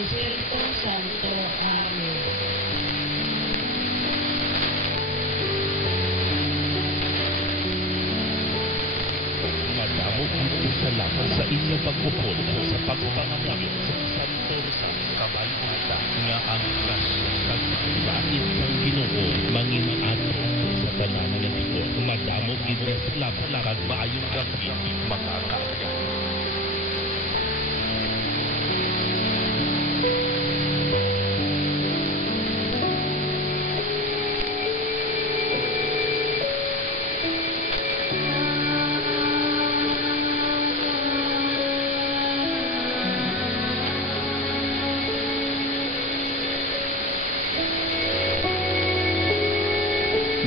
Criselto Santo Ario. Madamo ang salamat sa inyong pagpupod sa pagpangamit sa Santo Rizal Kabayuta nga ang grasya kag bait ng Ginoo manginaato sa tanan nga tibok. Madamo gid nga salamat kag maayong gabi mga kaagyan.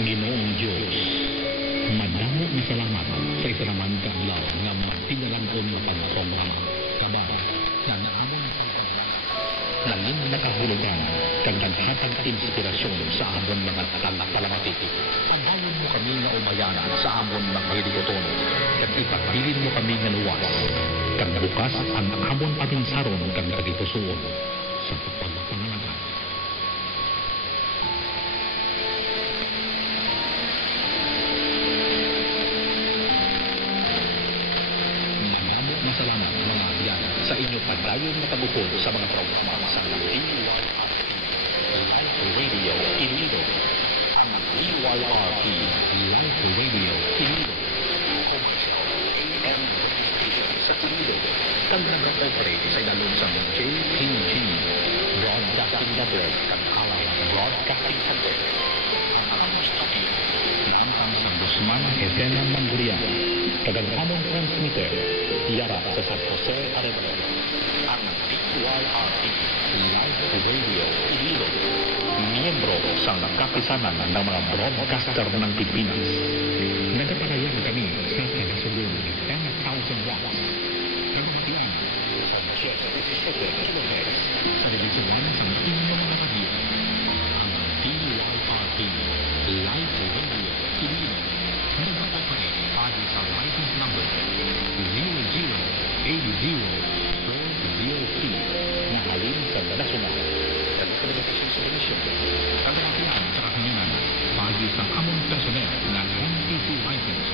Ginoong Diyos, madamo nga salamat sa isa naman ka adlaw nga magtinaran-on nga pagtongam kaban nga naamon sa nanging nakahulugan kag naghatag inspirasyon sa amon mga tagapalamatik. Andawon mo kami nga umayanan sa amon mga hilikoton kag ipabilin mo kami nga luwas kag bukas ang amon patinsaron kag kagipusoon sa pagpangalaga. Salamat mga abyan sa inyong pagdayon na pagupod sa mga programa sa DYRP Live Radio Iloilo. Ang DYRP Live Radio Iloilo commercial AM station sa Iloilo kang nag-operate sa ilalong sa JTG Broadcasting Network kang Alam Broadcasting Center. Ang among studio na ang San Guzman Edena Manguria kagang among transmitter Yara sa San Jose Arevalo. Ang DYRP Live Radio Iloilo, miyembro sa nagkapisanan ng mga broadcaster ng Pilipinas. Nagpapalayan kami sa tagasugod 10,000 watts. Nagpapalayan sa 10,000 kHz sa divisionan sa inyong mga radio. Ang DYRP Live Radio Iloilo nagpapalayan pagi sa license number 0080403 na halin sa nasyonal Telecommunications Commission. Kagalakihan sa kahanginan pagi sa amon personel na NTC license.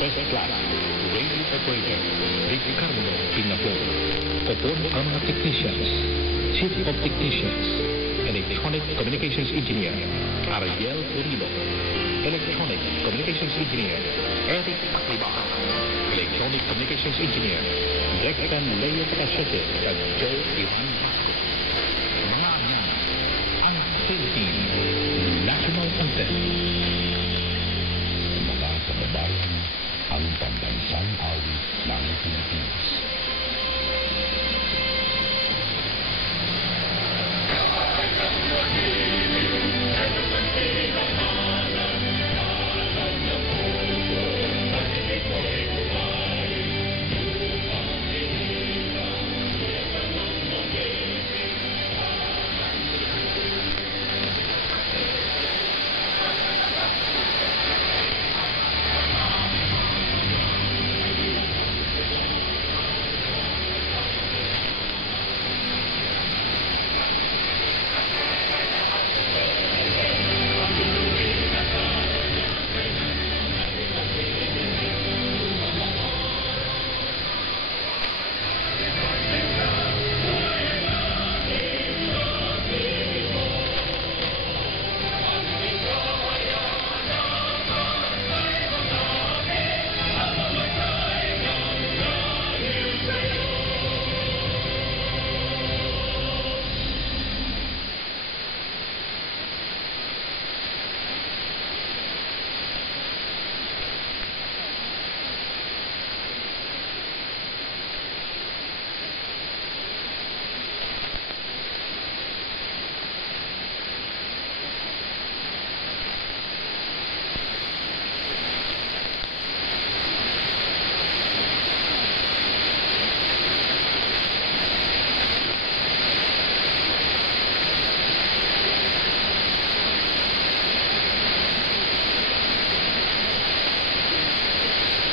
First class radio operator Ricardo Pinapol. Upon ang mga technicians, Chief of Technicians, Electronic Communications Engineer Ariel Pulido, Electronic Communications Engineer Eric Akliba, Electronic Communications Engineer Declan Leyes Cachete, and Joe Ivan Vasco.